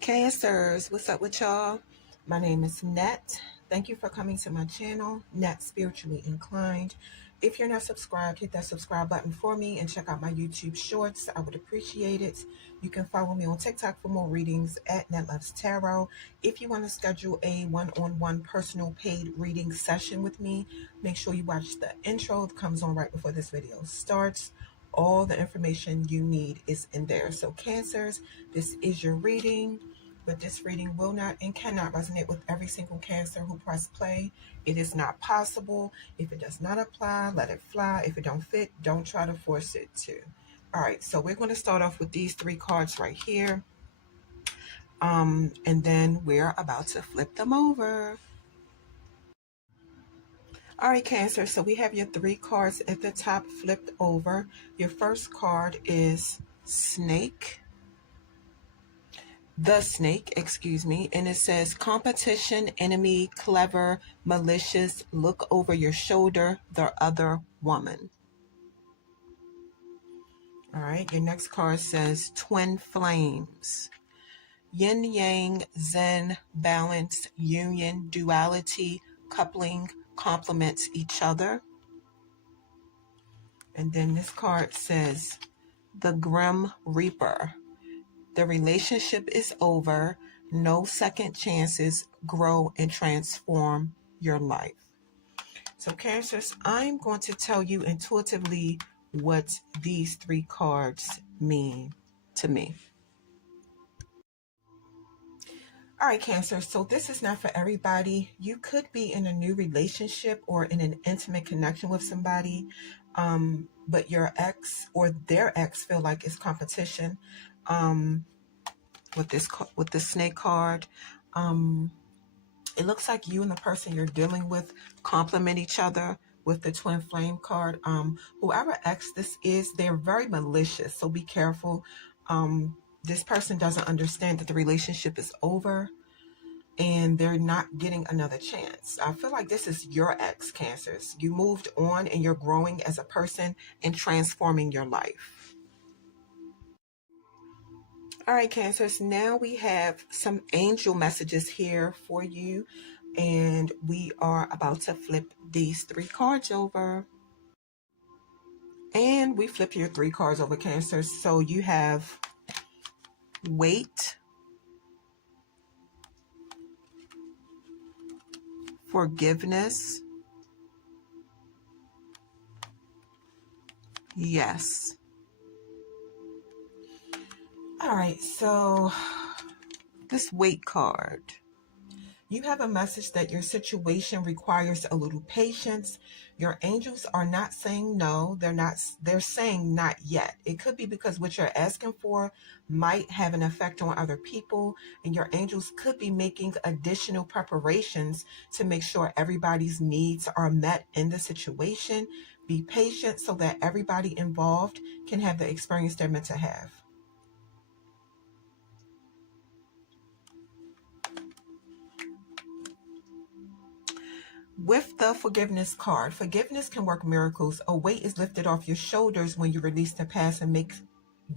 Cancers, what's up with y'all? My name is Net. Thank you for coming to my channel, Net Spiritually Inclined. If you're not subscribed, hit that subscribe button for me and check out my YouTube shorts. I would appreciate it. You can follow me on TikTok for more readings at Net Loves Tarot. If you want to schedule a one-on-one personal paid reading session with me, make sure you watch the intro that comes on right before this video starts. All the information you need is in there. So Cancers, this is your reading, but this reading will not and cannot resonate with every single Cancer who pressed play. It is not possible. If it does not apply, let it fly. If it don't fit, don't try to force it to. All right, so we're going to start off with these three cards right here. And then we're about to flip them over. All right, Cancer, so we have your three cards at the top flipped over. Your first card is Snake. The Snake, excuse me, and it says competition, enemy, clever, malicious, look over your shoulder, the other woman. All right, your next card says Twin Flames. Yin Yang, Zen, balance, union, duality, coupling, complements each other. And then this card says the Grim Reaper. The relationship is over. No second chances. Grow and transform your life. So Cancers, I'm going to tell you intuitively what these three cards mean to me. All right, Cancer, so this is not for everybody. You could be in a new relationship or in an intimate connection with somebody, but your ex or their ex feel like it's competition. With this Snake card, it looks like you and the person you're dealing with complement each other. With the Twin Flame card, whoever ex this is, they're very malicious, so be careful. This person doesn't understand that the relationship is over and they're not getting another chance. I feel like this is your ex, Cancers. You moved on and you're growing as a person and transforming your life. All right, Cancers, now we have some angel messages here for you, and we are about to flip these three cards over. And we flip your three cards over, Cancers. So you have Wait, Forgiveness, Yes. All right, so this Wait card. You have a message that your situation requires a little patience. Your angels are not saying no. They're saying not yet. It could be because what you're asking for might have an effect on other people, and your angels could be making additional preparations to make sure everybody's needs are met in the situation. Be patient so that everybody involved can have the experience they're meant to have. With the Forgiveness card, forgiveness can work miracles. A weight is lifted off your shoulders when you release the past and make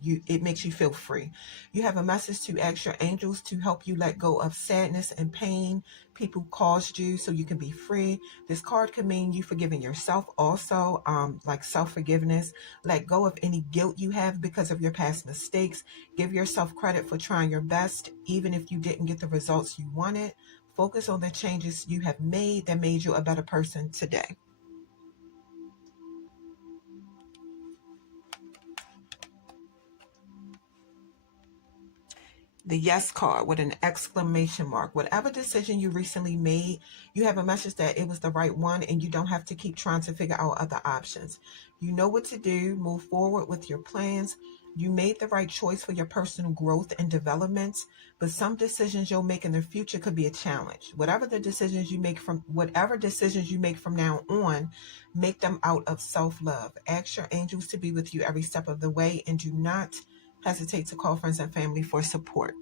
it makes you feel free. You have a message to ask your angels to help you let go of sadness and pain people caused you so you can be free. This card could mean you forgiving yourself also, like self-forgiveness. Let go of any guilt you have because of your past mistakes. Give yourself credit for trying your best, even if you didn't get the results you wanted. Focus on the changes you have made that made you a better person today. The yes card with an exclamation mark. Whatever decision you recently made, you have a message that it was the right one and you don't have to keep trying to figure out other options. You know what to do. Move forward with your plans. You made the right choice for your personal growth and development, but some decisions you'll make in the future could be a challenge. Whatever decisions you make from now on, make them out of self-love. Ask your angels to be with you every step of the way, and do not hesitate to call friends and family for support.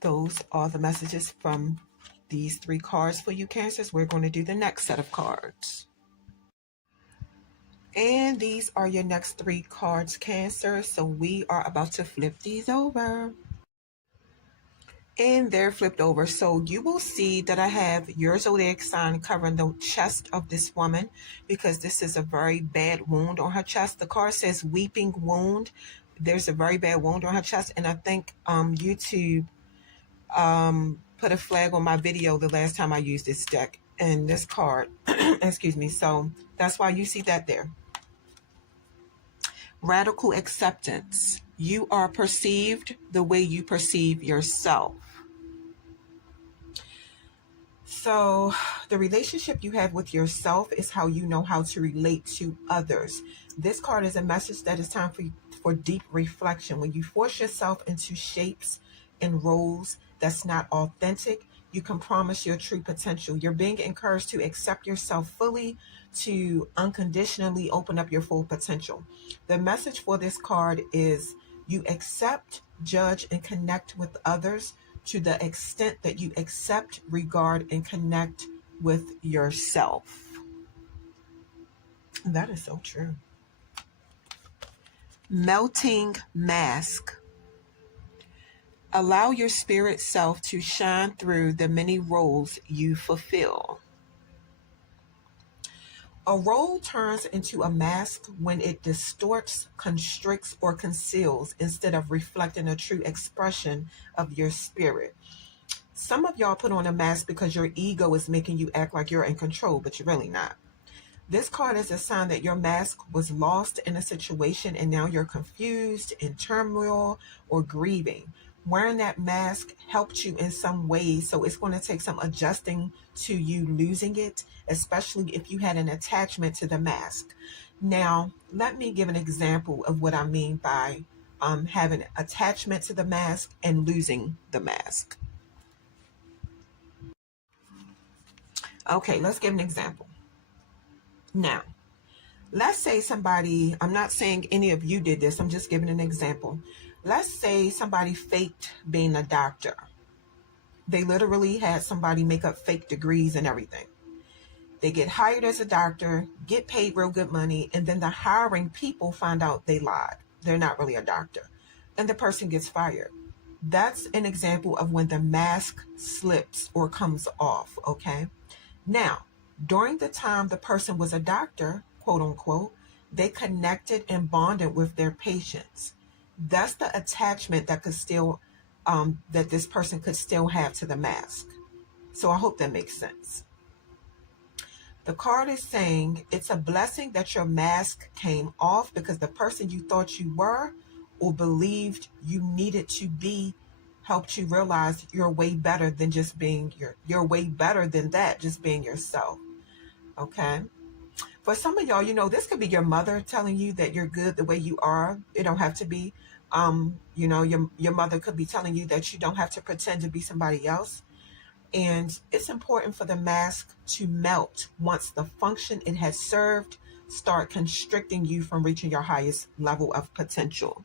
Those are the messages from these 3 cards for you, Cancers. We're going to do the next set of cards. And these are your next 3 cards, Cancer. So we are about to flip these over. And they're flipped over. So you will see that I have your zodiac sign covering the chest of this woman, because this is a very bad wound on her chest. The card says weeping wound. There's a very bad wound on her chest. And I think YouTube put a flag on my video the last time I used this deck and this card. Excuse me. So that's why you see that there. Radical acceptance. You are perceived the way you perceive yourself. So the relationship you have with yourself is how you know how to relate to others. This card is a message that it's time for deep reflection. When you force yourself into shapes and roles that's not authentic, you can promise your true potential. You're being encouraged to accept yourself fully, to unconditionally open up your full potential. The message for this card is you accept, judge, and connect with others to the extent that you accept, regard, and connect with yourself. That is so true. Melting mask. Allow your spirit self to shine through the many roles you fulfill. A role turns into a mask when it distorts, constricts, or conceals instead of reflecting a true expression of your spirit. Some of y'all put on a mask because your ego is making you act like you're in control, but you're really not. This card is a sign that your mask was lost in a situation and now you're confused, in turmoil, or grieving. Wearing that mask helped you in some ways, so it's going to take some adjusting to you losing it, especially if you had an attachment to the mask. Now, let me give an example of what I mean by having attachment to the mask and losing the mask. Okay, let's give an example. Now, let's say somebody, I'm not saying any of you did this, I'm just giving an example. Let's say somebody faked being a doctor. They literally had somebody make up fake degrees and everything. They get hired as a doctor, get paid real good money, and then the hiring people find out they lied. They're not really a doctor. And the person gets fired. That's an example of when the mask slips or comes off, okay? Now, during the time the person was a doctor, quote unquote, they connected and bonded with their patients. That's the attachment that could still, that this person could still have to the mask. So I hope that makes sense. The card is saying it's a blessing that your mask came off, because the person you thought you were or believed you needed to be helped you realize you're way better than just being you're way better than that, just being yourself. Okay. For some of y'all, you know, this could be your mother telling you that you're good the way you are. It don't have to be. You know, your mother could be telling you that you don't have to pretend to be somebody else. And it's important for the mask to melt once the function it has served start constricting you from reaching your highest level of potential.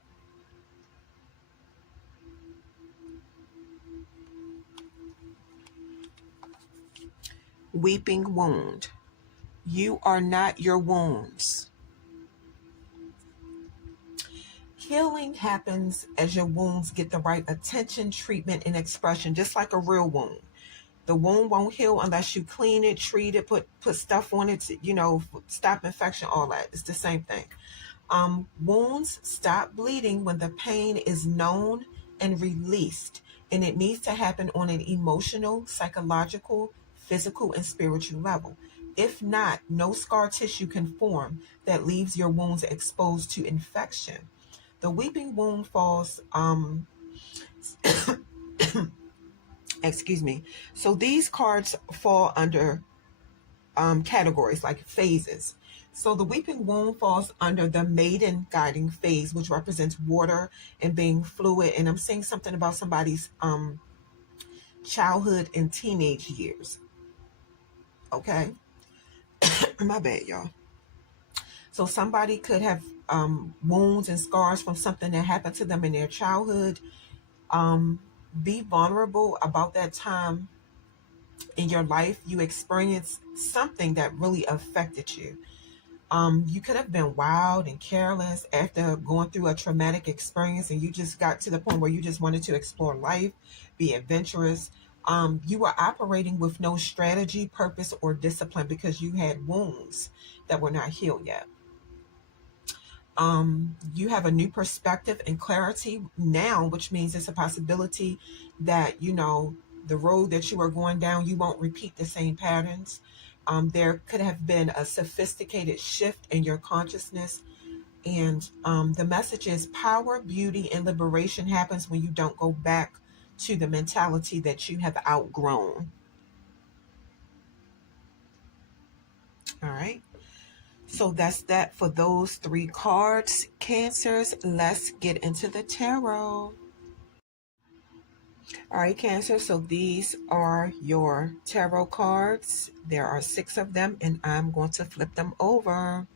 Weeping wound. You are not your wounds. Healing happens as your wounds get the right attention, treatment, and expression, just like a real wound. The wound won't heal unless you clean it, treat it, put stuff on it to, stop infection, all that. It's the same thing. Wounds stop bleeding when the pain is known and released, and it needs to happen on an emotional, psychological, physical, and spiritual level. If not, no scar tissue can form that leaves your wounds exposed to infection. The weeping wound falls, excuse me. So these cards fall under categories like phases. So the weeping wound falls under the maiden guiding phase, which represents water and being fluid. And I'm saying something about somebody's childhood and teenage years. Okay. My bad, y'all. So somebody could have wounds and scars from something that happened to them in their childhood. Be vulnerable about that time in your life you experienced something that really affected you. You could have been wild and careless after going through a traumatic experience, and you just got to the point where you just wanted to explore life, be adventurous. You were operating with no strategy, purpose, or discipline because you had wounds that were not healed yet. You have a new perspective and clarity now, which means it's a possibility that, the road that you are going down, you won't repeat the same patterns. There could have been a sophisticated shift in your consciousness. And the message is power, beauty, and liberation happens when you don't go back to the mentality that you have outgrown. All right. So that's that for those 3 cards. Cancers, let's get into the tarot. All right, Cancer, so these are your tarot cards. There are 6 of them, and I'm going to flip them over.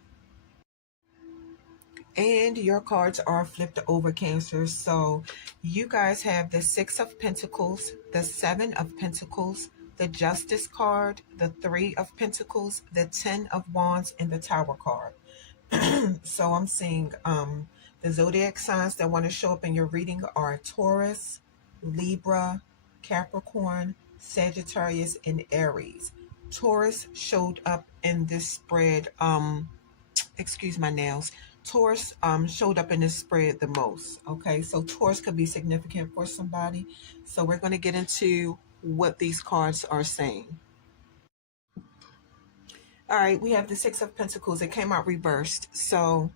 And your cards are flipped over, Cancer. So you guys have the 6 of Pentacles, the 7 of Pentacles, the Justice card, the 3 of Pentacles, the 10 of Wands, and the Tower card. So I'm seeing the zodiac signs that want to show up in your reading are Taurus, Libra, Capricorn, Sagittarius, and Aries. Taurus showed up in this spread. Excuse my nails. Taurus showed up in this spread the most. Okay, so Taurus could be significant for somebody. So we're going to get into what these cards are saying. All right, we have the 6 of Pentacles. It came out reversed. So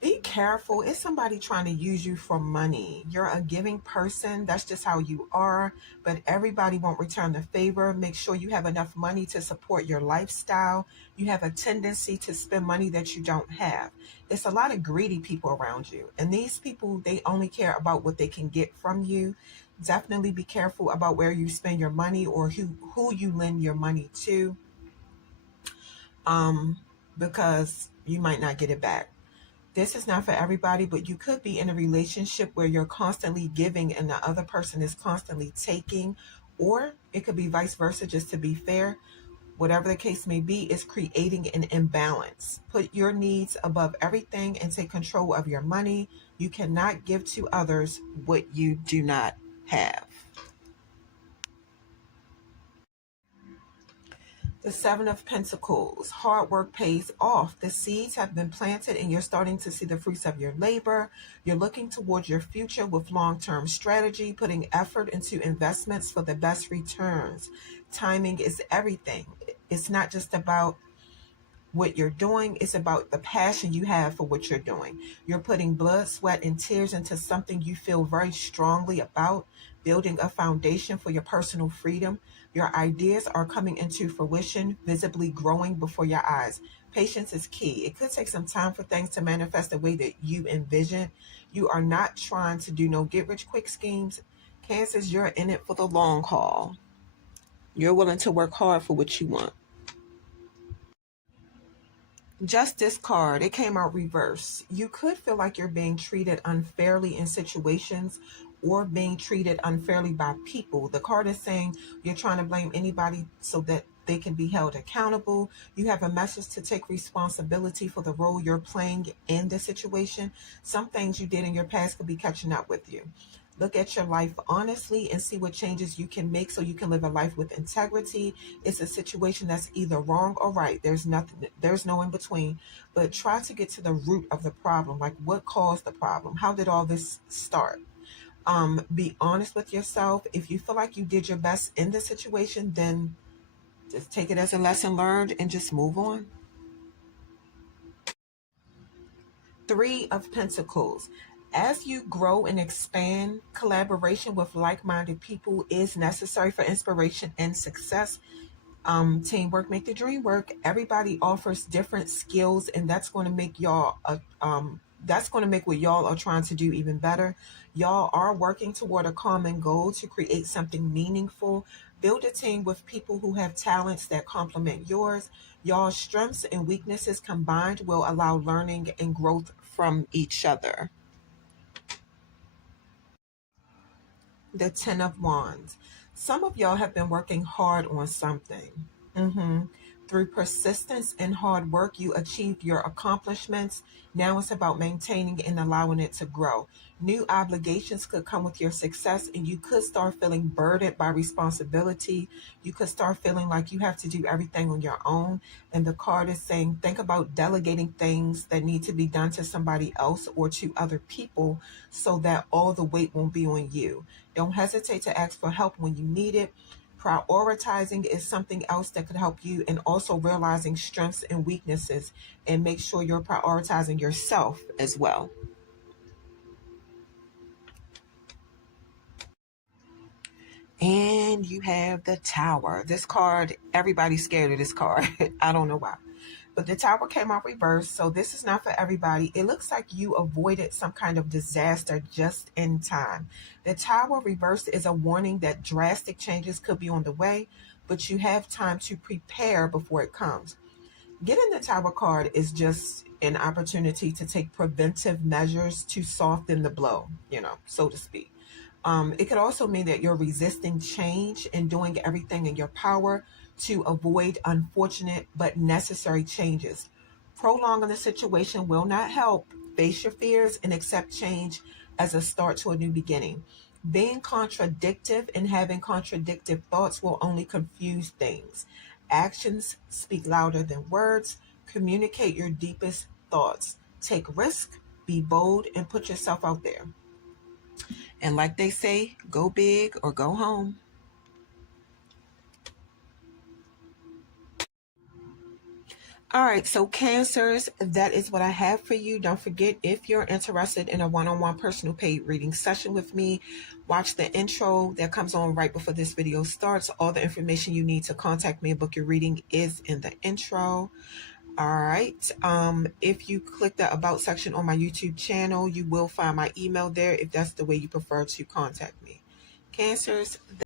be careful. It's somebody trying to use you for money. You're a giving person. That's just how you are. But everybody won't return the favor. Make sure you have enough money to support your lifestyle. You have a tendency to spend money that you don't have. It's a lot of greedy people around you. And these people, they only care about what they can get from you. Definitely be careful about where you spend your money or who you lend your money to. Because you might not get it back. This is not for everybody, but you could be in a relationship where you're constantly giving and the other person is constantly taking, or it could be vice versa, just to be fair. Whatever the case may be, is creating an imbalance. Put your needs above everything and take control of your money. You cannot give to others what you do not have. The 7 of Pentacles, hard work pays off. The seeds have been planted and you're starting to see the fruits of your labor. You're looking towards your future with long-term strategy, putting effort into investments for the best returns. Timing is everything. It's not just about what you're doing, it's about the passion you have for what you're doing. You're putting blood, sweat, and tears into something you feel very strongly about, building a foundation for your personal freedom. Your ideas are coming into fruition, visibly growing before your eyes. Patience is key. It could take some time for things to manifest the way that you envision. You are not trying to do no get-rich-quick schemes. Cancers, you're in it for the long haul. You're willing to work hard for what you want. Justice card, it came out reverse. You could feel like you're being treated unfairly in situations or being treated unfairly by people. The card is saying you're trying to blame anybody so that they can be held accountable. You have a message to take responsibility for the role you're playing in the situation. Some things you did in your past could be catching up with you. Look at your life honestly and see what changes you can make so you can live a life with integrity. It's a situation that's either wrong or right. There's no in between. But try to get to the root of the problem. Like, what caused the problem? How did all this start? Be honest with yourself. If you feel like you did your best in the situation, then just take it as a lesson learned and just move on. Three of Pentacles. As you grow and expand, collaboration with like-minded people is necessary for inspiration and success. Teamwork make the dream work. Everybody offers different skills, and that's going to make that's going to make what y'all are trying to do even better. Y'all are working toward a common goal to create something meaningful. Build a team with people who have talents that complement yours. Y'all's strengths and weaknesses combined will allow learning and growth from each other. The Ten of Wands. Some of y'all have been working hard on something. Mm-hmm. Through persistence and hard work, you achieved your accomplishments. Now it's about maintaining and allowing it to grow. New obligations could come with your success, and you could start feeling burdened by responsibility. You could start feeling like you have to do everything on your own. And the card is saying, think about delegating things that need to be done to somebody else or to other people so that all the weight won't be on you. Don't hesitate to ask for help when you need it. Prioritizing is something else that could help you, and also realizing strengths and weaknesses, and make sure you're prioritizing yourself as well. And you have the Tower. This card, everybody's scared of this card. I don't know why. But the Tower came out reversed, so this is not for everybody. It looks like you avoided some kind of disaster just in time. The Tower reversed is a warning that drastic changes could be on the way, but you have time to prepare before it comes. Getting the Tower card is just an opportunity to take preventive measures to soften the blow, so to speak. It could also mean that you're resisting change and doing everything in your power to avoid unfortunate but necessary changes. Prolonging the situation will not help. Face your fears and accept change as a start to a new beginning. Being contradictive and having contradictive thoughts will only confuse things. Actions speak louder than words. Communicate your deepest thoughts. Take risk, be bold, and put yourself out there. And like they say, go big or go home. All right, so Cancers, that is what I have for you. Don't forget, if you're interested in a one-on-one personal paid reading session with me, watch the intro that comes on right before this video starts. All the information you need to contact me and book your reading is in the intro. All right. If you click the About section on my YouTube channel, you will find my email there if that's the way you prefer to contact me. Cancers.